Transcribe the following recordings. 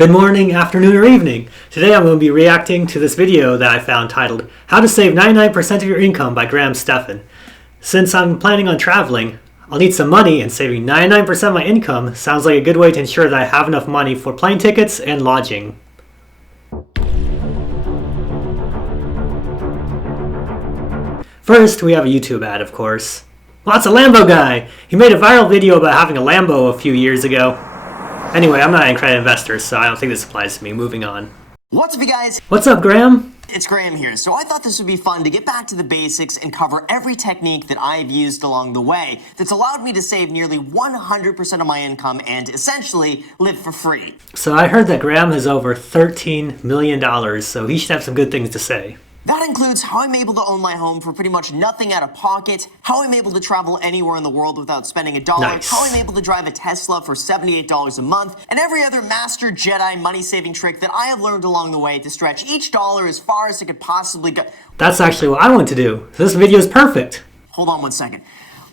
Good morning, afternoon, or evening. Today I'm going to be reacting to this video that I found titled How to Save 99% of Your Income by Graham Stephan. Since I'm planning on traveling, I'll need some money, and saving 99% of my income sounds like a good way to ensure that I have enough money for plane tickets and lodging. First, we have a YouTube ad, of course. Well, that's a Lambo guy! He made a viral video about having a Lambo a few years ago. Anyway, I'm not an credit investor, so I don't think this applies to me. Moving on. What's up, you guys? What's up, Graham? It's Graham here. So I thought this would be fun to get back to the basics and cover every technique that I've used along the way that's allowed me to save nearly 100% of my income and essentially live for free. So I heard that Graham has over $13 million, so he should have some good things to say. That includes how I'm able to own my home for pretty much nothing out of pocket, how I'm able to travel anywhere in the world without spending a dollar, Nice. how I'm able to drive a Tesla for $78 a month, and every other master Jedi money-saving trick that I have learned along the way to stretch each dollar as far as it could possibly go. That's actually what I want to do. This video is perfect. Hold on one second.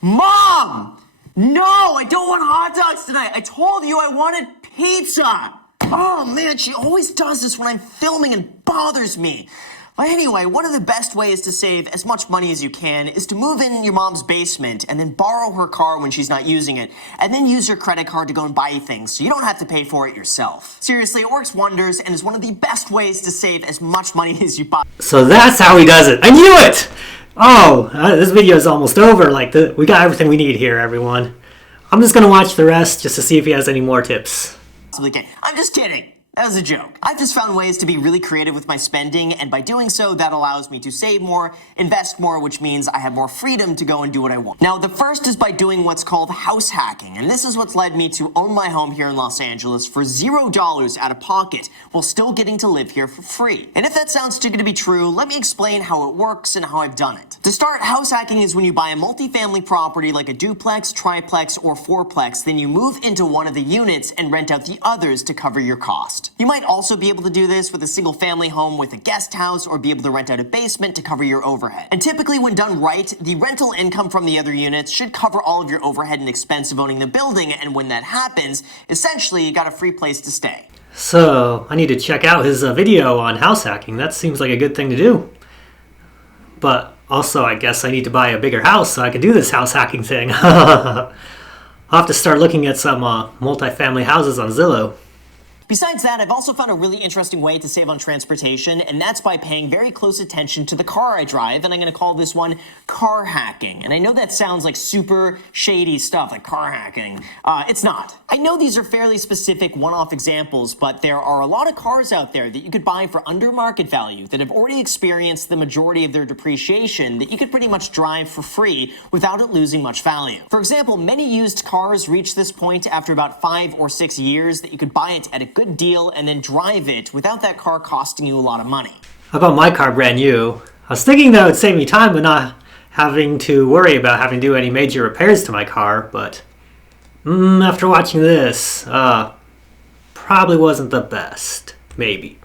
Mom! No, I don't want hot dogs tonight. I told you I wanted pizza. Oh man, she always does this when I'm filming and bothers me. But anyway, one of the best ways to save as much money as you can is to move in your mom's basement and then borrow her car when she's not using it, and then use your credit card to go and buy things so you don't have to pay for it yourself. Seriously, it works wonders and is one of the best ways to save as much money as you possibly. So that's how he does it. I knew it! Oh, this video is almost over. We got everything we need here, everyone. I'm just going to watch the rest just to see if he has any more tips. Can. I'm just kidding. That was a joke. I've just found ways to be really creative with my spending, and by doing so, that allows me to save more, invest more, which means I have more freedom to go and do what I want. Now, the first is by doing what's called house hacking, and this is what's led me to own my home here in Los Angeles for $0 out of pocket, while still getting to live here for free. And if that sounds too good to be true, let me explain how it works and how I've done it. To start, house hacking is when you buy a multifamily property like a duplex, triplex, or fourplex, then you move into one of the units and rent out the others to cover your cost. You might also be able to do this with a single family home with a guest house, or be able to rent out a basement to cover your overhead. And typically when done right, the rental income from the other units should cover all of your overhead and expense of owning the building, and when that happens, essentially you got a free place to stay. So, I need to check out his video on house hacking. That seems like a good thing to do. But also, I guess I need to buy a bigger house so I can do this house hacking thing. I'll have to start looking at some multifamily houses on Zillow. Besides that, I've also found a really interesting way to save on transportation, and that's by paying very close attention to the car I drive, and I'm going to call this one car hacking. And I know that sounds like super shady stuff, like car hacking. It's not. I know these are fairly specific one-off examples, but there are a lot of cars out there that you could buy for under market value that have already experienced the majority of their depreciation that you could pretty much drive for free without it losing much value. For example, many used cars reach this point after about 5 or 6 years that you could buy it at a good deal and then drive it without that car costing you a lot of money. How about my car brand new? I was thinking that would save me time but not having to worry about having to do any major repairs to my car, but after watching this, probably wasn't the best. Maybe.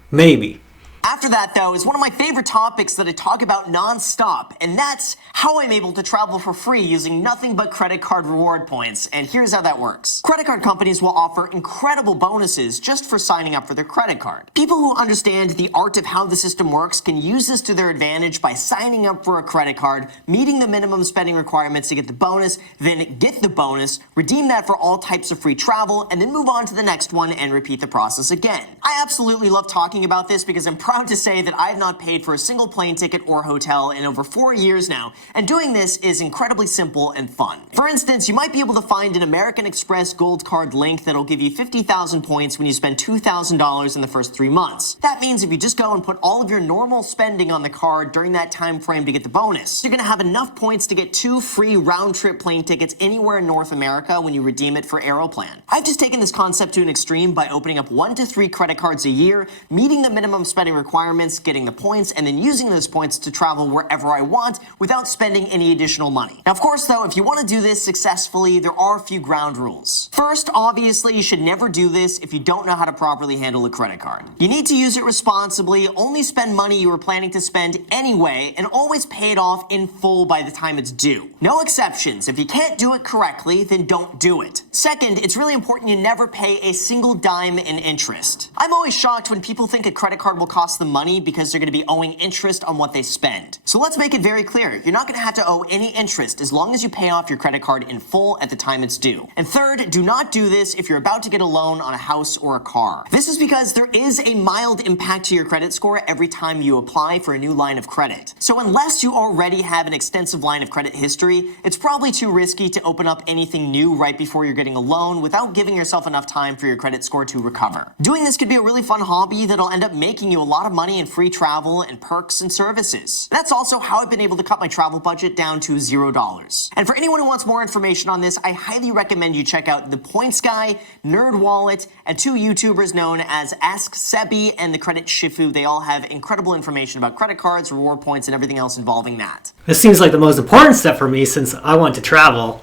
After that, though, is one of my favorite topics that I talk about non-stop, and that's how I'm able to travel for free using nothing but credit card reward points. And here's how that works. Credit card companies will offer incredible bonuses just for signing up for their credit card. People who understand the art of how the system works can use this to their advantage by signing up for a credit card, meeting the minimum spending requirements to get the bonus, then get the bonus, redeem that for all types of free travel, and then move on to the next one and repeat the process again. I absolutely love talking about this because I'm proud to say that I have not paid for a single plane ticket or hotel in over 4 years now, and doing this is incredibly simple and fun. For instance, you might be able to find an American Express Gold Card link that'll give you 50,000 points when you spend $2,000 in the first 3 months. That means if you just go and put all of your normal spending on the card during that time frame to get the bonus, you're going to have enough points to get 2 free round-trip plane tickets anywhere in North America when you redeem it for Aeroplan. I've just taken this concept to an extreme by opening up 1 to 3 credit cards a year, meeting the minimum spending requirements, getting the points, and then using those points to travel wherever I want without spending any additional money. Now, of course, though, if you want to do this successfully, there are a few ground rules. First, obviously, you should never do this if you don't know how to properly handle a credit card. You need to use it responsibly, only spend money you were planning to spend anyway, and always pay it off in full by the time it's due. No exceptions. If you can't do it correctly, then don't do it. Second, it's really important you never pay a single dime in interest. I'm always shocked when people think a credit card will cost them money because they're going to be owing interest on what they spend. So let's make it very clear. You're not going to have to owe any interest as long as you pay off your credit card in full at the time it's due. And third, do not do this if you're about to get a loan on a house or a car. This is because there is a mild impact to your credit score every time you apply for a new line of credit. So unless you already have an extensive line of credit history, it's probably too risky to open up anything new right before you're getting a loan without giving yourself enough time for your credit score to recover. Doing this could be a really fun hobby that'll end up making you a lot of money in free travel and perks and services. That's also how I've been able to cut my travel budget down to $0. And for anyone who wants more information on this, I highly recommend you check out The Points Guy, NerdWallet, and two YouTubers known as Ask Sebi and The Credit Shifu. They all have incredible information about credit cards, reward points, and everything else involving that. This seems like the most important step for me since I want to travel.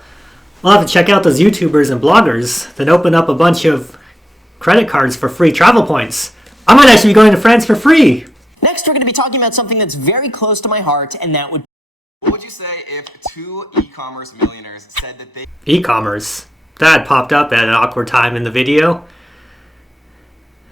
I'll have to check out those YouTubers and bloggers, then open up a bunch of credit cards for free travel points. I might actually be going to France for free. Next, we're going to be talking about something that's very close to my heart, and that would... What would you say if two e-commerce millionaires said that they... E-commerce. That popped up at an awkward time in the video.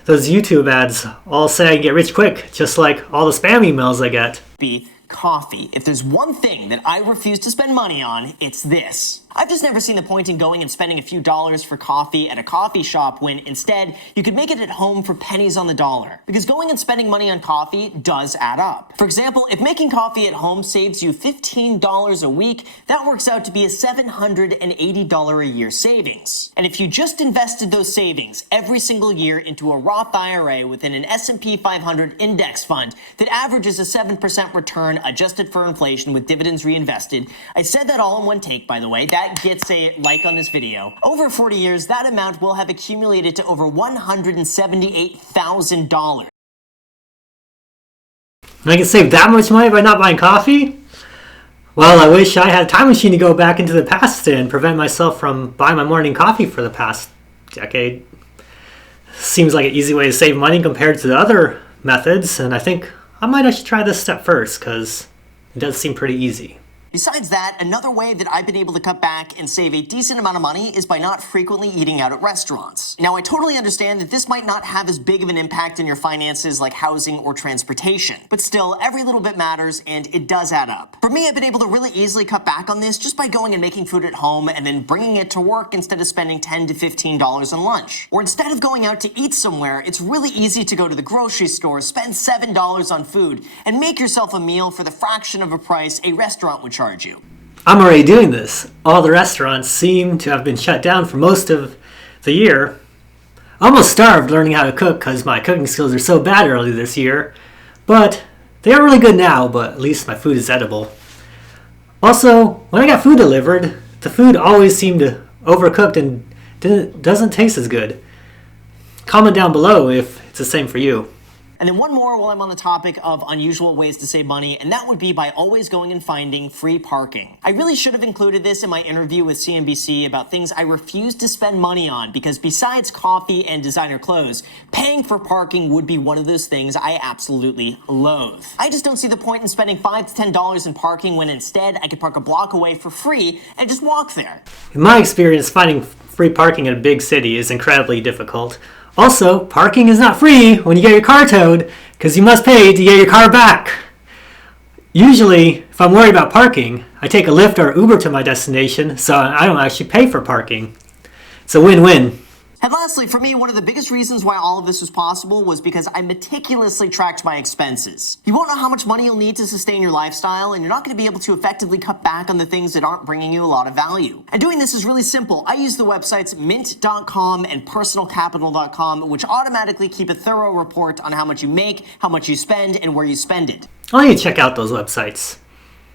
Those YouTube ads all say I can get rich quick, just like all the spam emails I get. Be coffee. If there's one thing that I refuse to spend money on, it's this. I've just never seen the point in going and spending a few dollars for coffee at a coffee shop when instead you could make it at home for pennies on the dollar. Because going and spending money on coffee does add up. For example, if making coffee at home saves you $15 a week, that works out to be a $780 a year savings. And if you just invested those savings every single year into a Roth IRA within an S&P 500 index fund that averages a 7% return adjusted for inflation with dividends reinvested, I said that all in one take, by the way, that gets a like on this video. Over 40 years, that amount will have accumulated to over $178,000. And I can save that much money by not buying coffee? Well, I wish I had a time machine to go back into the past and prevent myself from buying my morning coffee for the past decade. Seems like an easy way to save money compared to the other methods, and I think I might actually try this step first because it does seem pretty easy. Besides that, another way that I've been able to cut back and save a decent amount of money is by not frequently eating out at restaurants. Now, I totally understand that this might not have as big of an impact on your finances like housing or transportation, but still, every little bit matters and it does add up. For me, I've been able to really easily cut back on this just by going and making food at home and then bringing it to work instead of spending $10 to $15 on lunch. Or instead of going out to eat somewhere, it's really easy to go to the grocery store, spend $7 on food, and make yourself a meal for the fraction of a price a restaurant would charge you. I'm already doing this. All the restaurants seem to have been shut down for most of the year. I almost starved learning how to cook because my cooking skills are so bad early this year. But they are really good now, but at least my food is edible. Also, when I got food delivered, the food always seemed overcooked and doesn't taste as good. Comment down below if it's the same for you. And then one more while I'm on the topic of unusual ways to save money, and that would be by always going and finding free parking. I really should have included this in my interview with CNBC about things I refuse to spend money on because besides coffee and designer clothes, paying for parking would be one of those things I absolutely loathe. I just don't see the point in spending $5 to $10 in parking when instead I could park a block away for free and just walk there. In my experience, finding free parking in a big city is incredibly difficult. Also, parking is not free when you get your car towed because you must pay to get your car back. Usually, if I'm worried about parking, I take a Lyft or Uber to my destination so I don't actually pay for parking. It's a win-win. And lastly, for me, one of the biggest reasons why all of this was possible was because I meticulously tracked my expenses. You won't know how much money you'll need to sustain your lifestyle, and you're not going to be able to effectively cut back on the things that aren't bringing you a lot of value. And doing this is really simple. I use the websites mint.com and personalcapital.com, which automatically keep a thorough report on how much you make, how much you spend, and where you spend it. I'll need to check out those websites.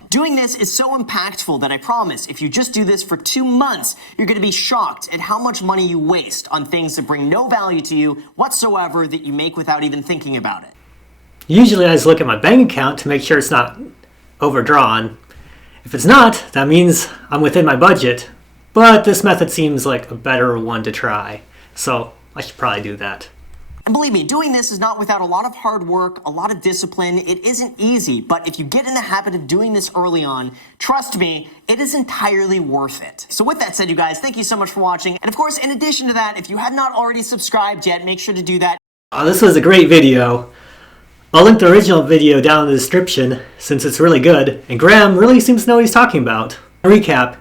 Doing this is so impactful that I promise if you just do this for 2 months, you're going to be shocked at how much money you waste on things that bring no value to you whatsoever that you make without even thinking about it. Usually I just look at my bank account to make sure it's not overdrawn. If it's not, that means I'm within my budget, but this method seems like a better one to try, so I should probably do that. And believe me, doing this is not without a lot of hard work, a lot of discipline. It isn't easy, but if you get in the habit of doing this early on, trust me, it is entirely worth it. So with that said, you guys, thank you so much for watching. And of course, in addition to that, if you have not already subscribed yet, make sure to do that. This was a great video. I'll link the original video down in the description since it's really good, and Graham really seems to know what he's talking about. To recap,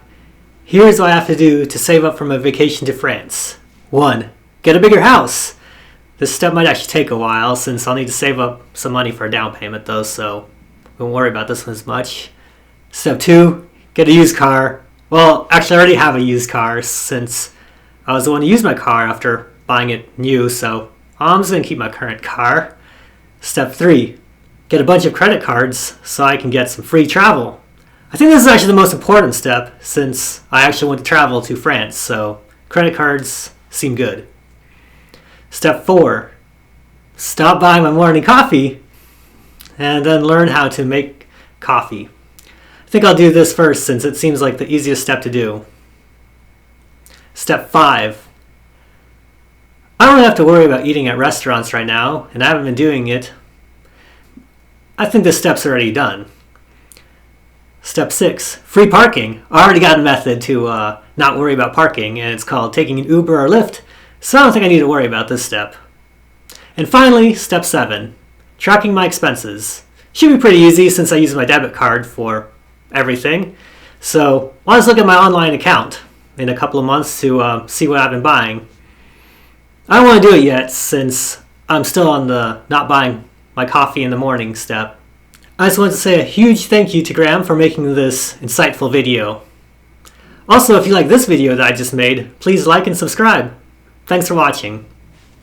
here's what I have to do to save up for my vacation to France. 1. Get a bigger house. This step might actually take a while since I'll need to save up some money for a down payment though, so don't worry about this one as much. Step 2, get a used car. Well, actually I already have a used car since I was the one who used my car after buying it new, so I'm just going to keep my current car. Step 3, get a bunch of credit cards so I can get some free travel. I think this is actually the most important step since I actually went to travel to France, so credit cards seem good. Step 4, stop buying my morning coffee and then learn how to make coffee. I think I'll do this first since it seems like the easiest step to do. Step 5, I don't really have to worry about eating at restaurants right now, and I haven't been doing it. I think this step's already done. Step 6, free parking. I already got a method to not worry about parking, and it's called taking an Uber or Lyft, so I don't think I need to worry about this step. And finally, step 7, tracking my expenses. Should be pretty easy since I use my debit card for everything. So I'll just look at my online account in a couple of months to see what I've been buying. I don't want to do it yet since I'm still on the not buying my coffee in the morning step. I just want to say a huge thank you to Graham for making this insightful video. Also, if you like this video that I just made, please like and subscribe. Thanks for watching.